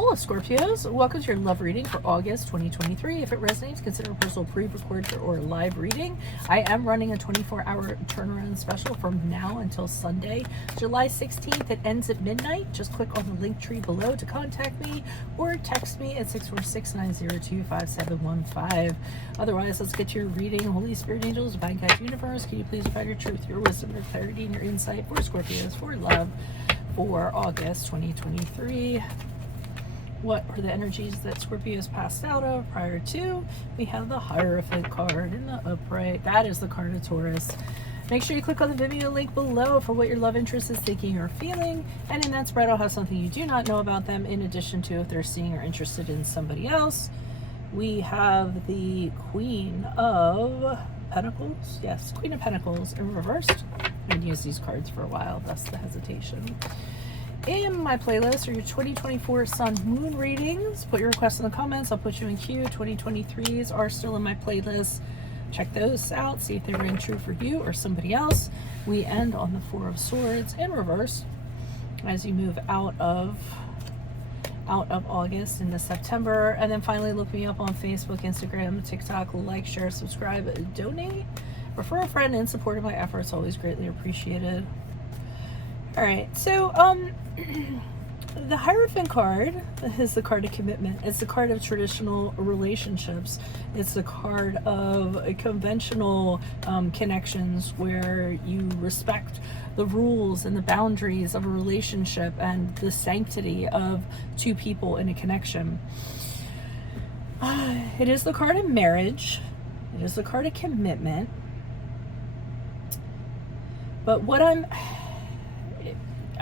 Hola Scorpios, welcome to your love reading for August 2023. If it resonates, consider a personal pre-recorded or live reading. I am running a 24-hour turnaround special from now until Sunday, July 16th. It ends at midnight. Just click on the link tree below to contact me or text me at 646-902-5715. Otherwise, let's get to your reading. Holy Spirit, angels, divine guides, universe, can you please provide your truth, your wisdom, your clarity, and your insight for Scorpios, for love, for August 2023. What are the energies that Scorpios passed out of prior to? We have the Hierophant card in the upright. That is the card of Taurus. Make sure you click on the Vimeo link below for what your love interest is thinking or feeling. And in that spread, I'll have something you do not know about them in addition to if they're seeing or interested in somebody else. We have the Queen of Pentacles. Yes, Queen of Pentacles in reversed. I've been using these cards for a while, thus the hesitation. In my playlist are your 2024 Sun Moon readings. Put your requests in the comments. I'll put you in queue. 2023s are still in my playlist. Check those out. See if they ring true for you or somebody else. We end on the Four of Swords in reverse as you move out of August into September. And then finally, look me up on Facebook, Instagram, TikTok. Like, share, subscribe, donate, refer a friend, and support my efforts. Always greatly appreciated. All right, so the Hierophant card is the card of commitment. It's the card of traditional relationships. It's the card of conventional connections where you respect the rules and the boundaries of a relationship and the sanctity of two people in a connection. It is the card of marriage. It is the card of commitment. But what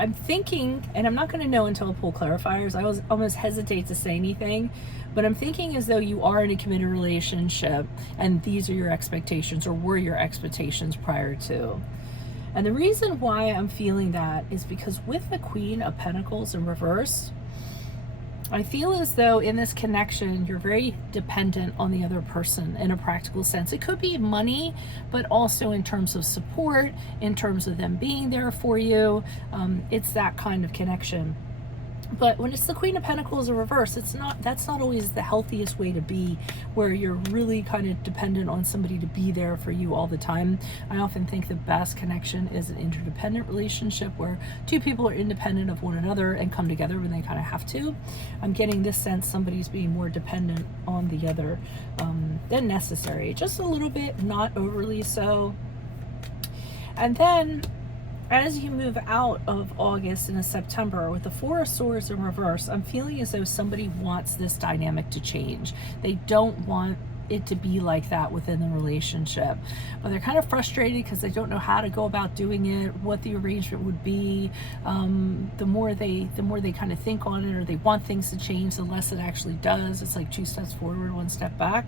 I'm thinking, and I'm not going to know until I pull clarifiers. I almost hesitate to say anything, but I'm thinking as though you are in a committed relationship and these are your expectations or were your expectations prior to. And the reason why I'm feeling that is because with the Queen of Pentacles in reverse, I feel as though in this connection, you're very dependent on the other person in a practical sense. It could be money, but also in terms of support, in terms of them being there for you. It's that kind of connection. But when it's the Queen of Pentacles in reverse, that's not always the healthiest way to be, where you're really kind of dependent on somebody to be there for you all the time. I often think the best connection is an interdependent relationship where two people are independent of one another and come together when they kind of have to. I'm getting this sense somebody's being more dependent on the other than necessary. Just a little bit, not overly so. And then as you move out of August into September with the Four of Swords in reverse, I'm feeling as though somebody wants this dynamic to change. They don't want it to be like that within the relationship, but they're kind of frustrated because they don't know how to go about doing it, what the arrangement would be. The more they kind of think on it, or they want things to change, the less it actually does. It's like 2 steps forward, 1 step back.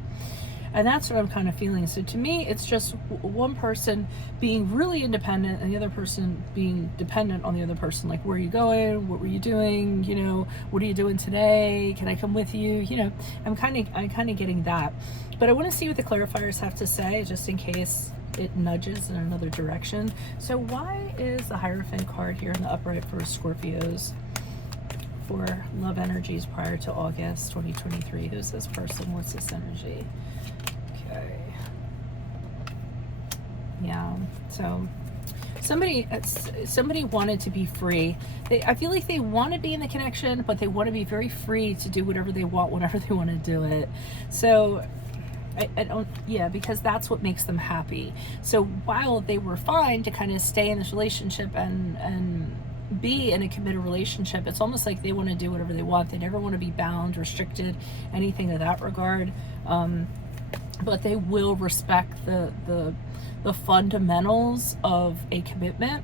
And that's what I'm kind of feeling. So to me, it's just one person being really independent and the other person being dependent on the other person. Like, where are you going? What were you doing? You know, what are you doing today? Can I come with you? You know, I'm kind of getting that. But I want to see what the clarifiers have to say, just in case it nudges in another direction. So why is the Hierophant card here in the upright for Scorpios for love energies prior to August 2023? Who's this person? What's this energy? Okay. Yeah, so somebody wanted to be free. I feel like they want to be in the connection, but they want to be very free to do whatever they want whenever they want to do it. So I don't, yeah, because that's what makes them happy. So while they were fine to kind of stay in this relationship and be in a committed relationship, it's almost like they want to do whatever they want. They never want to be bound, restricted, anything of that regard. But they will respect the fundamentals of a commitment,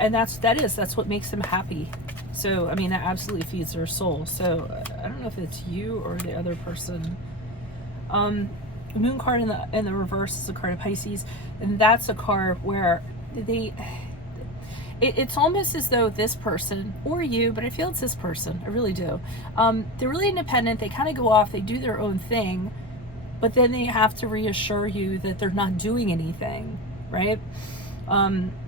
and that's what makes them happy. So I mean, that absolutely feeds their soul. So I don't know if it's you or the other person. The Moon card in the reverse is a card of Pisces, and that's a card where it's almost as though this person, or you, but I feel it's this person, I really do. They're really independent. They kind of go off, they do their own thing, but then they have to reassure you that they're not doing anything, right?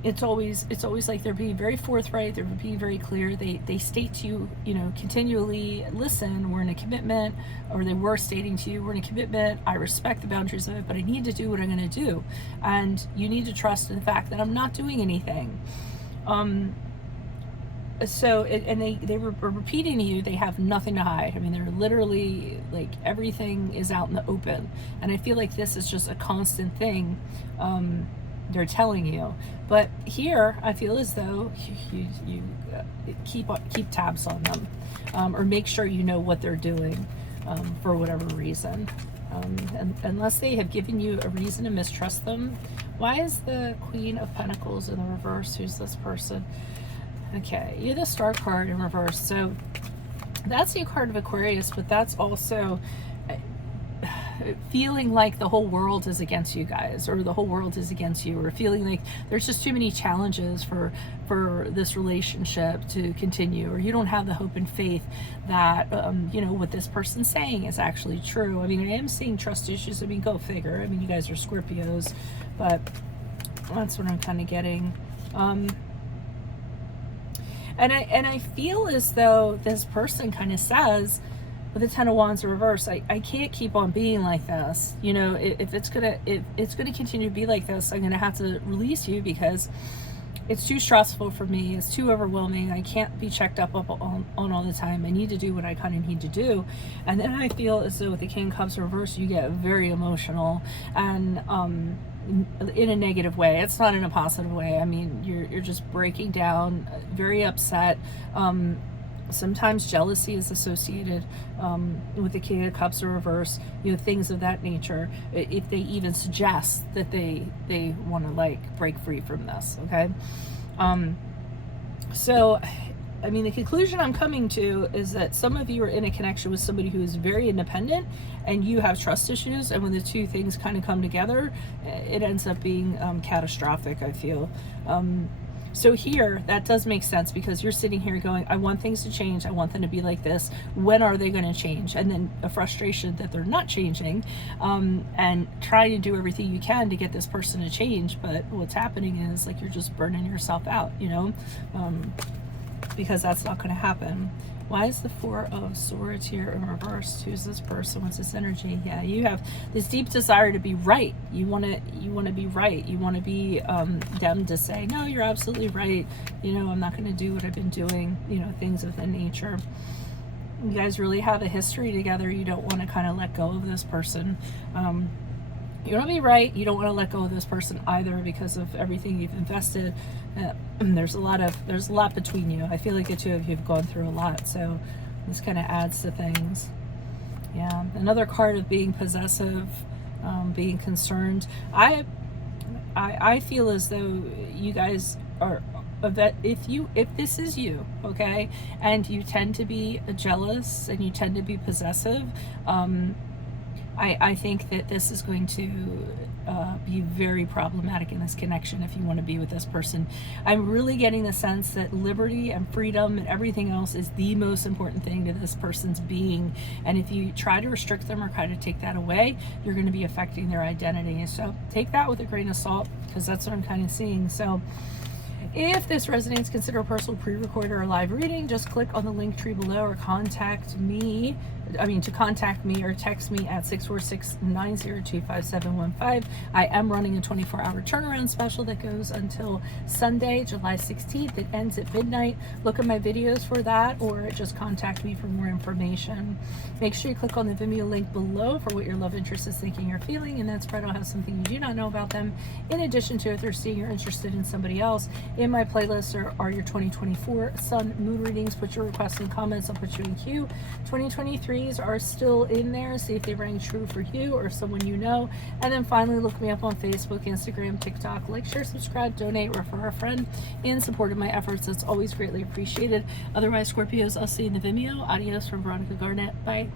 It's always like they're being very forthright, they're being very clear. They state to you, you know, continually, listen, we're in a commitment, or they were stating to you, we're in a commitment, I respect the boundaries of it, but I need to do what I'm going to do, and you need to trust in the fact that I'm not doing anything. So they were repeating to you, they have nothing to hide. I mean, they're literally like, everything is out in the open, and I feel like this is just a constant thing they're telling you. But here I feel as though you keep tabs on them, or make sure you know what they're doing, for whatever reason, and unless they have given you a reason to mistrust them. Why is the Queen of Pentacles in the reverse? Who's this person? Okay, you're the Star card in reverse. So that's the card of Aquarius, but that's also feeling like the whole world is against you guys, or the whole world is against you, or feeling like there's just too many challenges for this relationship to continue, or you don't have the hope and faith that you know, what this person's saying is actually true. I mean, I am seeing trust issues. I mean, go figure. I mean, you guys are Scorpios, but that's what I'm kind of getting. And I feel as though this person kind of says, with the Ten of Wands in reverse, I can't keep on being like this. You know, if it's gonna continue to be like this, I'm gonna have to release you, because it's too stressful for me. It's too overwhelming. I can't be checked up on all the time. I need to do what I kind of need to do. And then I feel as though with the King of Cups in reverse, you get very emotional, and in a negative way. It's not in a positive way. I mean, you're just breaking down, very upset. Sometimes jealousy is associated with the King of Cups in reverse, you know, things of that nature, if they even suggest that they want to like break free from this. Okay, so I mean, the conclusion I'm coming to is that some of you are in a connection with somebody who is very independent, and you have trust issues, and when the two things kind of come together, it ends up being catastrophic, I feel. So here, that does make sense, because you're sitting here going, I want things to change, I want them to be like this, when are they going to change? And then a frustration that they're not changing, and trying to do everything you can to get this person to change, but what's happening is like you're just burning yourself out, you know, because that's not going to happen. Why is the Four of Swords here in reverse? Who's this person? What's this energy? Yeah, you have this deep desire to be right. You want to be right. You want to be them to say, no, you're absolutely right. You know, I'm not going to do what I've been doing. You know, things of that nature. You guys really have a history together. You don't want to kind of let go of this person. You want to be right. You don't want to let go of this person either, because of everything you've invested. There's a lot between you. I feel like the two of you have gone through a lot, so this kind of adds to things. Yeah, another card of being possessive, being concerned. I feel as though you guys are, that if this is you, okay, and you tend to be jealous and you tend to be possessive, I think that this is going to be very problematic in this connection if you want to be with this person. I'm really getting the sense that liberty and freedom and everything else is the most important thing to this person's being. And if you try to restrict them or try to take that away, you're going to be affecting their identity. So take that with a grain of salt, because that's what I'm kind of seeing. So if this resonates, consider a personal pre-recorded or live reading. Just click on the link tree below, or contact me. To contact me or text me at 646-902-5715. I am running a 24-hour turnaround special that goes until Sunday, July 16th. It ends at midnight. Look at my videos for that, or just contact me for more information. Make sure you click on the Vimeo link below for what your love interest is thinking or feeling, and that spread will have something you do not know about them. In addition to, if they're seeing you're interested in somebody else, in my playlist are your 2024 Sun Moon readings. Put your requests in comments. I'll put you in queue. 2023 are still in there. See if they rang true for you or someone you know. And then finally, look me up on Facebook, Instagram, TikTok. Like, share, subscribe, donate, refer a friend in support of my efforts. That's always greatly appreciated. Otherwise, Scorpios, I'll see you in the Vimeo. Adios from Veronica Garnett. Bye.